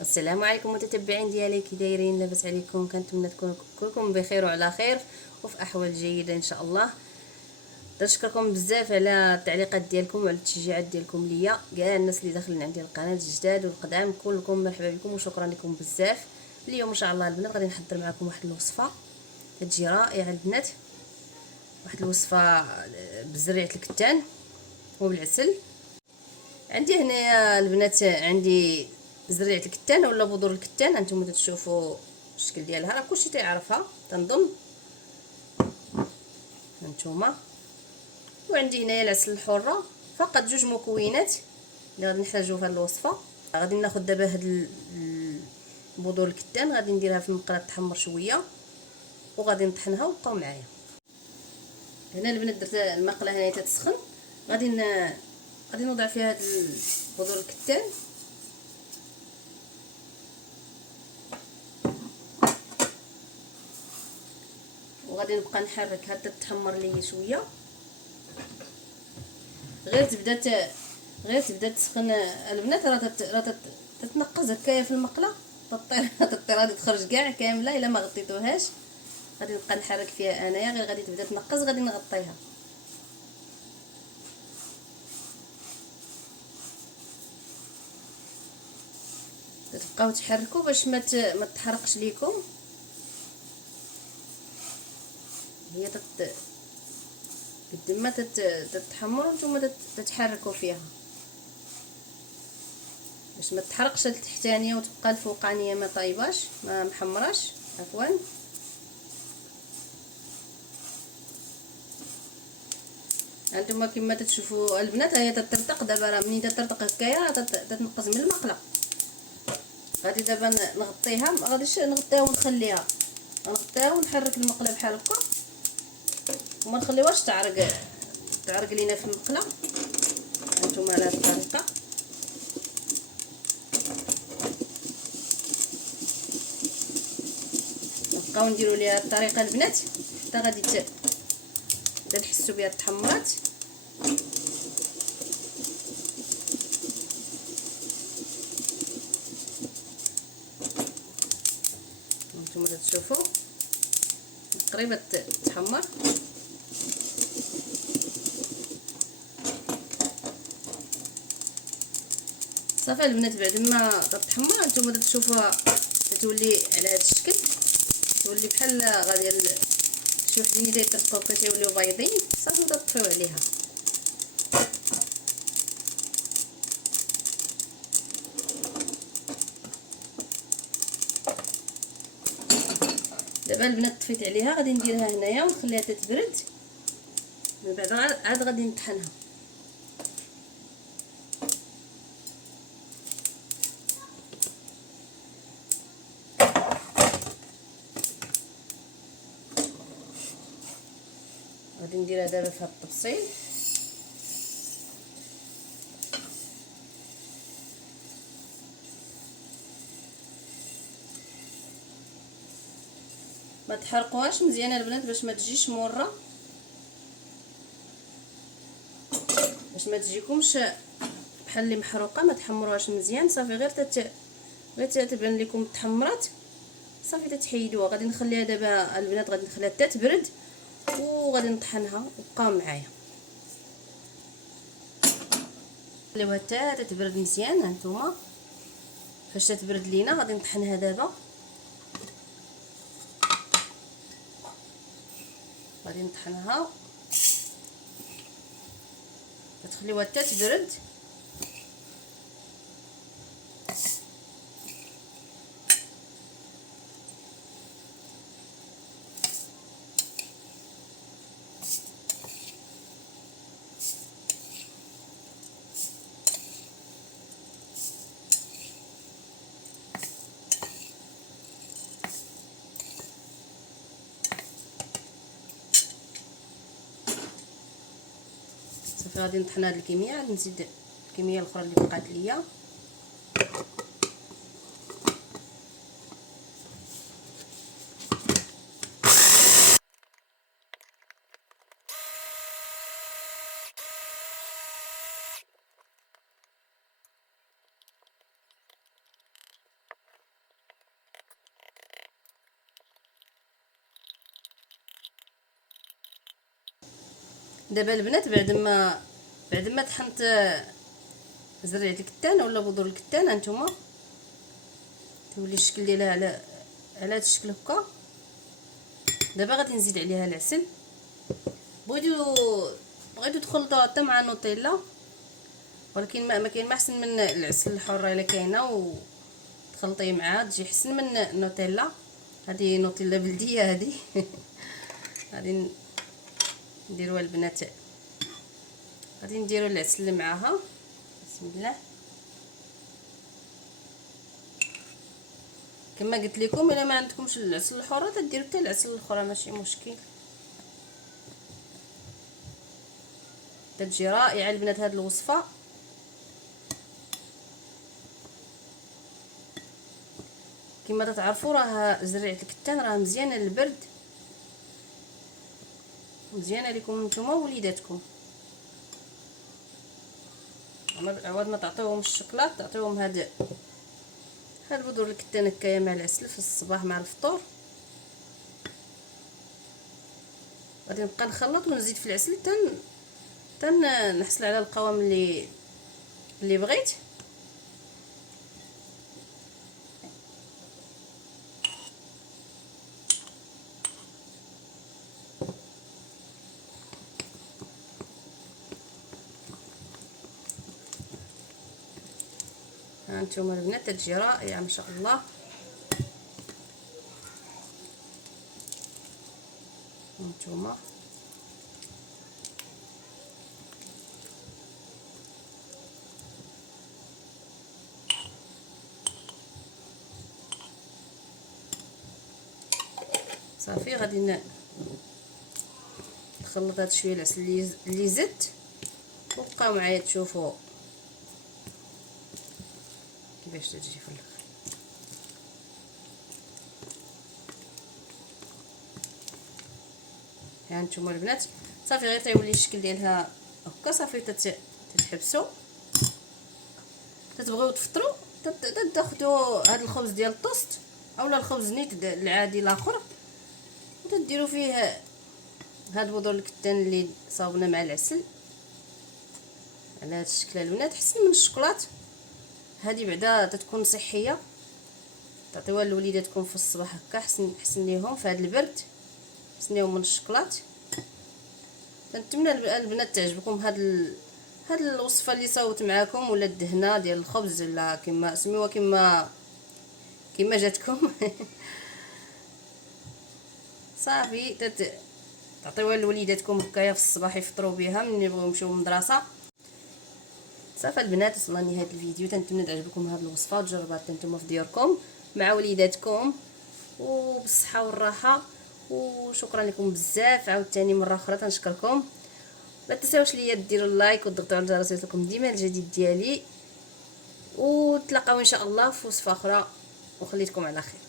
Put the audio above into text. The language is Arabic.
السلام عليكم متتبعين ديالي، كي دايرين؟ لاباس عليكم؟ كنتمنى تكونوا كلكم بخير وعلى خير وفي احوال جيده ان شاء الله. نشكركم بزاف على التعليقات ديالكم وعلى التشجيعات ديالكم ليا، كاع الناس اللي داخلين عندي القناه الجداد والقدام، كلكم مرحبا بكم وشكرا لكم بزاف. اليوم ان شاء الله البنات غادي نحضر معكم واحد الوصفه كتجي رائعه البنات، واحد الوصفه بزريعه الكتان وبالعسل. عندي هنايا البنات، عندي زريعه الكتان ولا بذور الكتان، انتم تشوفوا الشكل ديالها، راه كلشي تيعرفها تنظن هانتوما. وعندي هنايا العسل الحره، فقط جوج مكونات اللي غادي نحتاجو في هذه الوصفه. غادي ناخذ دابا هاد بذور الكتان، غادي نديرها في المقله تحمر شويه وغادي نطحنها، وبقاو معايا. هنا البنات درت المقله هنا تتسخن، غادي نوضع فيها هاد بذور الكتان وغادي نبقى نحرك حتى تحمر ليا شويه. غير تبدا تسخن البنات، راه تتنقز هكايا في المقله، تطير غادي تخرج كاع كامله الا ما غطيتوهاش. غادي نبقى نحرك فيها انايا، غير غادي تبدا تنقز، غادي نغطيها. تبقاو تحركوا باش ما تحرقش ليكم. هي قد ما تتحمر نتوما تتحركوا فيها باش ما تحرقش التحتانيه وتبقى الفوقانيه ما طايباش ما محمراش عفوا. هانتوما كما تشوفوا البنات، هي تطرطق دابا، راه منين تطرطق هكايا تتنقز من المقله. غادي دابا نغطيها، ما غاديش نغطيها ونخليها، نغطيها ونحرك المقله بحال هكا وما نخليوهاش تعرق لينا في المقله. هانتوما على هذه الطريقه نبقاو نديروا ليها الطريقه البنات حتى غادي تحسوا بها تحمرات. نتوما تشوفوا تقريبا تحمر. صافي البنات، بعد ما تتحمر نتوما تشوفوها تتولي على هذا الشكل، تولي بحال غادي شي وحدين تيطرقوا كيوليو بيضين. صافي تطفيو عليها. دابا البنات طفيت عليها، غادي نديرها هنايا ونخليها تتبرد، من بعد عاد غادي نطحنها. غادي نديرها دابا في هذا الطبسيل. ما تحرقوهاش مزيان البنات باش ما تجيش مره، باش ما تجيكمش بحال اللي محروقه. ما تحمروهاش مزيان، صافي غير تبان لكم تحمرات صافي تتحيدوها. غادي نخليها دابا البنات، غادي نخليها حتى تبرد وغادي نطحنها، وبقاو معايا. خليوها حتى تبرد مزيان. هانتوما فاش تبرد لينا غادي نطحنها دابا، غادي نطحنها تخليوها حتى تبرد. صافي غادي نطحن هاد الكميه، غادي نزيد الكميه الاخرى اللي بقات ليا. دابا البنات بعد ما طحنت زريعه الكتان ولا بذور الكتان، هانتوما تولي الشكل ديالها على هذا الشكل هكا. دابا غادي نزيد عليها العسل. بغيتو تخلطوها حتى مع النوتيلا، ولكن ما كاين ما احسن من العسل الحر الا كاينه وتخلطيه معها تجي احسن من النوتيلا. هذه نوتيلا بلديه هذه. غادي نديروها البنات، غادي نديرو العسل معاها. بسم الله. كما قلت لكم الا ما عندكمش العسل الحر تديروا حتى العسل الاخرى ماشي مشكل، تتجي رائعه البنات هذه الوصفه. كما تتعرفوا راه زريعه الكتان راه مزيانه للبرد، مزيانه لكم نتوما ووليداتكم. عوض ما تعطيوهم الشوكولات تعطيوهم هاد بذور الكتان هكايا مع العسل في الصباح مع الفطور. غادي نبقى نخلط ونزيد في العسل نحصل على القوام اللي بغيت. ها انتم البنات تجي رائعه ما شاء الله. انتم صافي غادي نخلط هاد شويه العسل اللي زدت، وبقاو معايا تشوفوا كيفاش تجي في الاخر. ها نتوما البنات صافي غير تيولي الشكل ديالها هكا. صافي تتحبسوا، تتبغيو تفطروا تاخذوا هذا الخبز ديال الطوست اولا الخبز نيت العادي الاخر، وتديروا فيه هاد بذور الكتان اللي صاوبنا مع العسل على هذا الشكل البنات. حسن من الشوكولات هذه بعدا تتكون صحيه، تعطيوها لوليداتكم في الصباح هكا حسن ليهم في هذا البرد، حسن ليهم من الشوكولات. نتمنى البنات تعجبكم هاد الوصفه اللي صاوبت معاكم، ولا الدهنه ديال الخبز ولا كما سميوها كما جاتكم. صافي تعطيوها لوليداتكم هكايا في الصباح يفطروا بها ملي يبغيو يمشيو للمدرسه. صافي البنات وصلنا لنهايه الفيديو، تنتمنى تعجبكم هذه الوصفه وتجربوها حتى نتوما في ديوركم مع وليداتكم وبالصحه والراحه. وشكرا لكم بزاف عاوتاني مره اخرى تنشكركم. ما تنساوش ليا ديروا اللايك وتضغطوا على الجرس يوصلكم ديما الجديد ديالي، وتلاقاو ان شاء الله في وصفه اخرى وخليتكم على خير.